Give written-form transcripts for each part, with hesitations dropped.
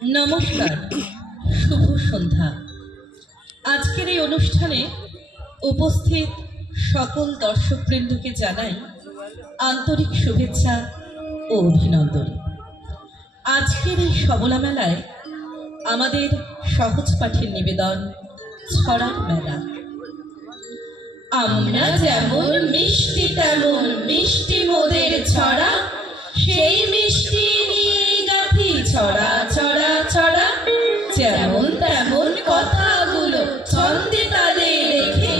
নমস্কার, শুভ সন্ধ্যা। আজকের এই অনুষ্ঠানে উপস্থিত সকল দর্শকবৃন্দকে জানাই আন্তরিক শুভেচ্ছা ও অভিনন্দন। আজকের এই সবলা মেলায় আমাদের সহজ পাঠের নিবেদন ছড়ার মেলা। আমরা যেমন মিষ্টি তেমন মিষ্টি মোদের ছড়া, সেই মিষ্টি নিয়ে গাথি ছড়া ছড়া ছড়া। যেমন তেমন কথাগুলো ছন্দে তালে রেখে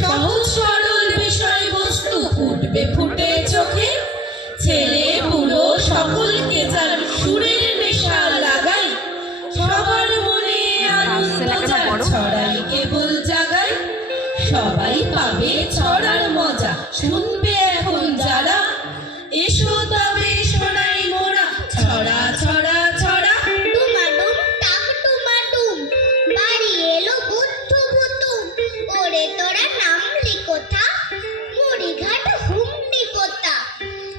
সহজ সরল বিষয়বস্তু ফুটবে ফুটে চোখে। ছেলে বুড়ো সকলকে যার সুরের নেশা লাগাই, সবার মনে আনন্দ যার ছড়াই কেবল জাগায়। সবাই পাবে ছড়ার মজা, শুনবে এখন যারা। এসো তবে শোনাই মোরা ছড়া ছড়া ছড়া। টুমাটুম টাক টুমাটুম, বাড়ি এলো বুদ্ধু বুতুম। ওরে তোরা নামলি কোথা, মুড়িঘাট হুমনি কোথা।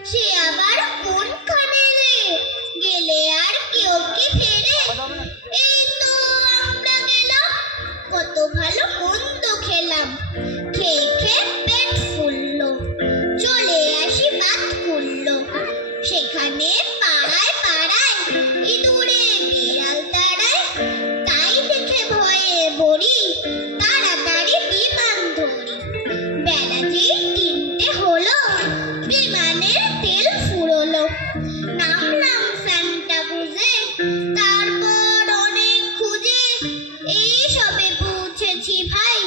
সে আবার কোনখানে রে, গেলে আর কেউ কি ফেরে। এই তো আমরা গেলাম, কত ভালো মন্দ খেলাম। খেয়ে খেয়ে পেট ফুললো, চলে আসি বাত খুললো। সেখানে পাড়ায় পাড়ায় ইঁদুরে বিড়াল তাড়ায়। তাই দেখে ভয়ে বড়ি, তাড়াতাড়ি বিমান ধরি। বেলা যে 3টে হলো, বিমানের তেল ফুরোলো। নামলাম সান্টা ক্রুজে, তারপর অনেক খুঁজে এই সবে পৌঁছেছি ভাই।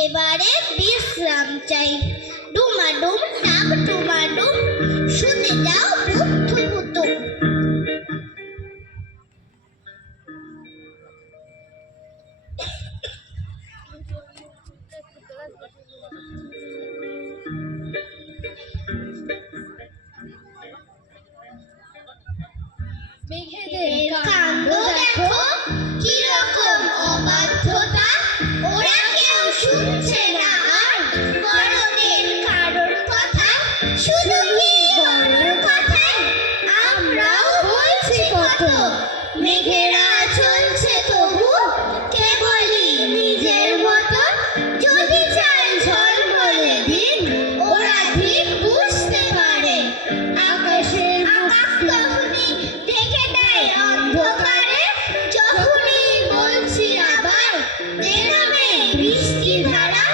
এবারে বিশ্রাম চাই। ডুমাডুম টাক ডুমাডুম, শুনে যাও বুদ্ধু বুতুম। মেঘেদের কাণ্ড দেখো, কিরকম অবাধ্যতা। ওরা কেউ শুনছে না আর বড়দের কারোর কথা। শুধু কি বড়র কথায় আমরাও বলছি কত। মেঘেরা চলছে তবু কেবলই নিজের মতো। যদি চায় ঝলমলে দিন, ওরা ঠিক বুঝতে পারে। আকাশ তখনই ঢেকে দেয় অন্ধকারে। যখনই বলছি আবার নেমে বৃষ্টি ধারা,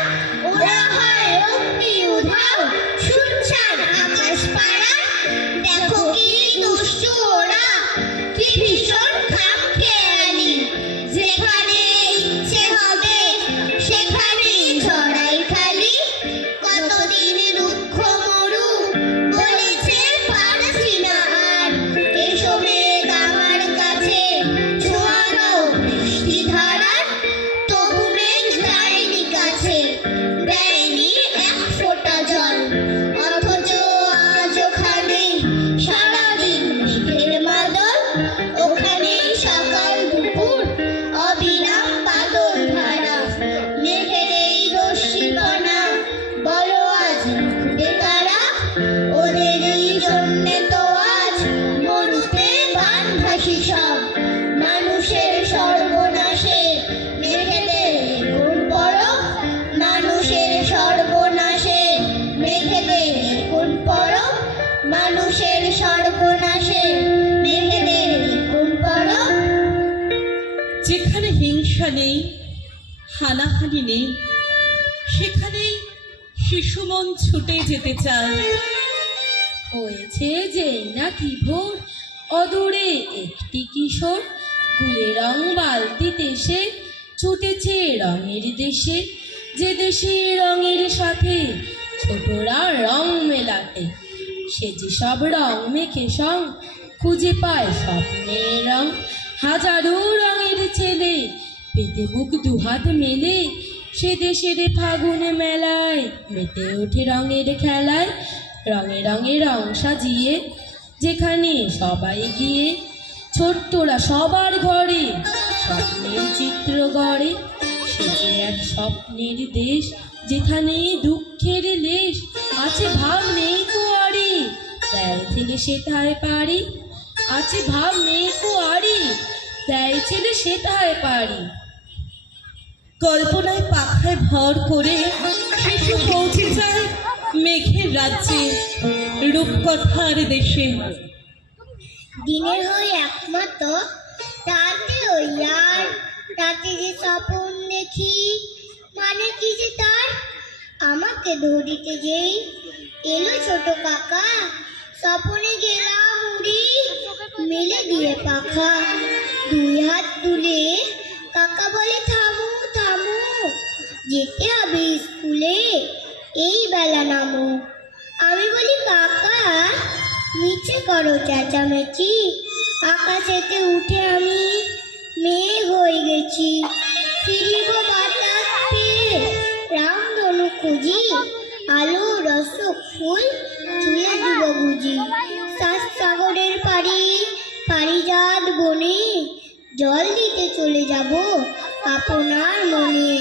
ওরা হয় অগ্নি উধাও, শুনছান আকাশ পাড়া। দেখো কি দুষ্টু ওরা, কি ভীষণ খামখেয়ালি। যেখানে ইচ্ছে হবে সেখানেই ছড়াই খালি। কতদিন রুক্ষ মরু বলেছে পারছি না আর। এসো মেঘ আমার কাছে, ছোঁয়ানো বৃষ্টি ধারার। তবু মেঘ যায়নি কাছে, দেয়নি এক ফোঁটা জল। অথচ আজ ওখানে সারাদিন মেঘের মাদল। ওখানেই সকাল দুপুর অবিরাম বাদল ধারা। মেঘের এই রশ্মিকণা বলো আজ রুখবে কারা। ওদেরই জন্যে তো আজ মরুতে বানভাসি সব। মানুষের সর্বনাশে মেঘেদের কোন পরক। মানুষের সর্বনাশে মেঘেদের কোন পরক। মানুষের সর্বনাশে মেঘেদের কোন পরক। যেখানে হিংসা নেই, হানাহানি নেই, সেখানেই শিশু মন ছুটে যেতে চায়। হয়েছে যে নাকি ভোর, অদূরে একটি কিশোর কুলে রং বালতিতে সে ছুটেছে রঙের দেশে। যে দেশে রঙের সাথে ছোটরা রং মেলাতে, সে যে সব রং মেখে সং খুঁজে পায় স্বপ্নের রং। হাজারো রঙের ছেলে পেতে বুক দুহাত মেলে, সে দেশের ফাগুন মেলায় মেতে ওঠে রঙের খেলায়। রঙে রঙে রং সাজিয়ে যেখানে সবাই গিয়ে, ছোট্টরা সবার ঘরে স্বপ্নের চিত্র গড়ে। সে যে এক স্বপ্নের দেশ, যেখানে দুঃখের লেশ আছে ভাব নেই কো আরে। দেয় ছেলে সেটায় পারি, আছে ভাব নেই কো আরে। দেয় ছেলে সে তাহায় পারি। কল্পনায় পাখায় ভর করে শিশু পৌঁছে যায় মেঘের রাজ্যে, রূপকথার দেশে। দিনের হয় একমাত্র, রাতে ওই আর রাতে যে স্বপন দেখি, মানে কি যে তার আমাকে ধরিতে যেই এলো ছোট কাকা, স্বপনে গেলাম উড়ি মেলে দিয়ে পাখা, দুই হাত তুলে কাকা বলে থামো থামো, যেতে হবে স্কুলে, এই বেলা নামো। আমি বলি কাকা মিছে করো চেঁচামেচি, আকাশেতে উঠে আমি মেঘ হয়ে গেছি, ফিরিব বাতাস পেয়ে রামধনু খুঁজি, আলো রস ফুল চুলে দিব গুজি, সাগরের পাড়ি পারিজাত বনে, জল দিতে চলে যাব আপনার মনে,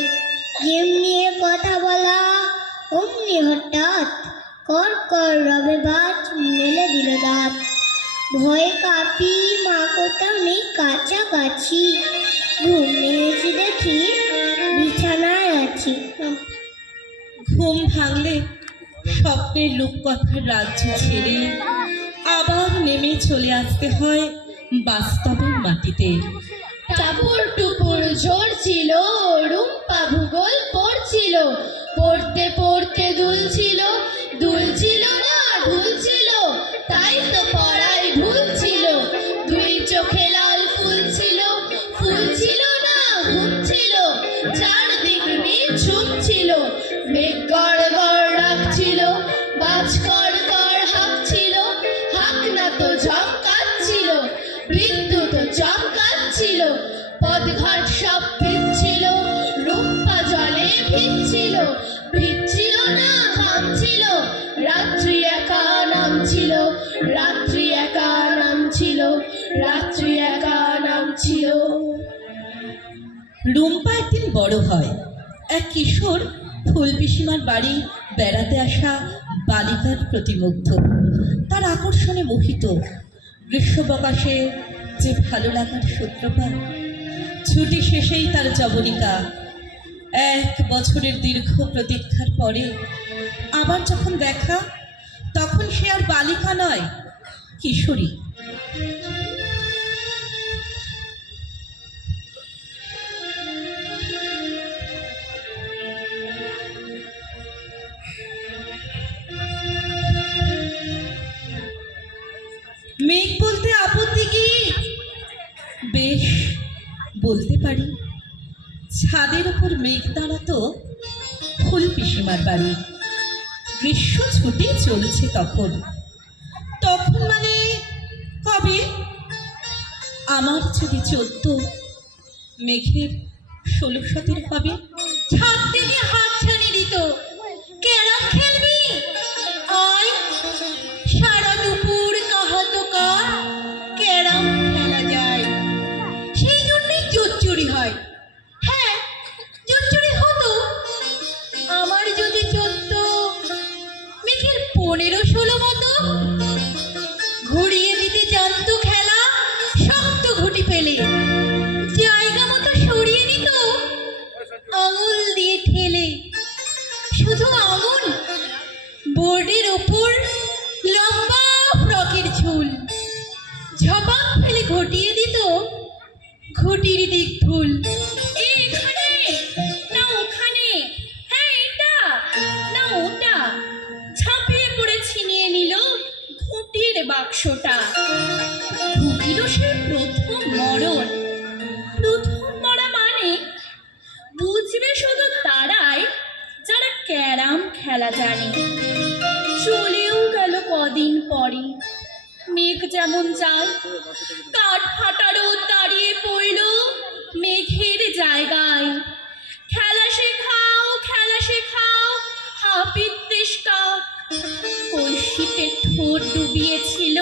যেমনি কথা বলা অমনি হঠাৎ কর কর রবে বাজ মেলে দিল দাঁত, ভয়ে কাঁপি মা কোথাও নেই কাছাকাছি, ঘুমিয়ে এসে দেখি বিছানায় আছি। ঘুম ভাঙলে স্বপ্নের রূপকথার রাজ্য ছেড়ে আবার নেমে চলে আসতে হয় বাস্তবের মাটিতে। টাপুর টুপুর ঝরছিল, রুম্পা ভূগোল পড়ছিল, পড়তে পড়তে দুলছিল, দুলছিল না ঢুলছিল, তাই তো পড়াই ভুল ছিল, দুই চোখে লাল ফুল ছিল, ফুল ছিল না ঘুম ছিল, চারদিক নিঝুম ছিল, মেঘ গড় গড় ডাকছিল, বাজ কর কর হাঁকছিল, হাঁক না তো ঝমকাচ্ছিল, বিদ্যুৎ চমকাচ্ছিল, পদঘাট সব ভিজছিল, রূপা জলে ভিজছিল, ভিজছিল না থামছিল, রাত্রি একা নামছিল, রাত্রি একা নামছিল, রাত্রি একা নামছিল। রুম্পা একদিন বড় হয়, এক কিশোর ফুল পিসিমার বাড়ি বেড়াতে আসা বালিকার প্রতি মুগ্ধ, তার আকর্ষণে মোহিত, গ্রীষ্মবকাশে যে ভালো লাগার সূত্রপাত, ছুটি শেষেই তার যবনিকা। 1 বছরের দীর্ঘ প্রতীক্ষার পরে আবার যখন দেখা, তখন সে আর বালিকা নয়, কিশোরী। মেঘ বলতে আপত্তি কি? বেশ, বলতে পারি। ছাদের উপর মেঘ দাঁড়াতো ফুল পিসিমার বাড়ি, গ্রীষ্ম ছুটি চলছে তখন। তখন মানে কবে? আমার যদি 14, মেঘের 16-17 হবে। ছাদ থেকে হাত ছাড়িয়ে দিত, ক্যারাম খেলবি আয়, সারা দুপুর কাহাতো কার ক্যারাম খেলা যায়, সেই জন্যই চুরি হয়। হ্যাঁ, চুরি হতো। আমার যদি 14, মেঘের 15-16 মতো, ঘুরিয়ে দিতে জানতো খেলা, শক্ত ঘুটি পেলে জায়গা মতো সরিয়ে নিত, আঙুল দিয়ে ঠেলে, শুধু আঙুল, বোর্ডের ওপর লম্বা ফ্রকের ঝুল, ঝপাক ফেলে ঘটিয়ে দিত ঘটির দিক ভুল। এখানে না ওখানে, হ্যাঁ এটা না ওটা, ঝাঁপিয়ে পড়ে ছিনিয়ে নিল ঘুটির বাক্সটা। ঘুটিরও সে প্রথম মরণ। প্রথম মরা মানে বুঝবে শুধু তারাই যারা ক্যারাম খেলা জানে। চলেও গেল কদিন পরে, মেঘ যেমন যায়, কাঠ ফাটা রোদ দাঁড়িয়ে পড়ল মেঘের জায়গায়। খেলা শেখাও হাপিত্যেশ কাক, কলসিতে ঠোঁট ডুবিয়েছিল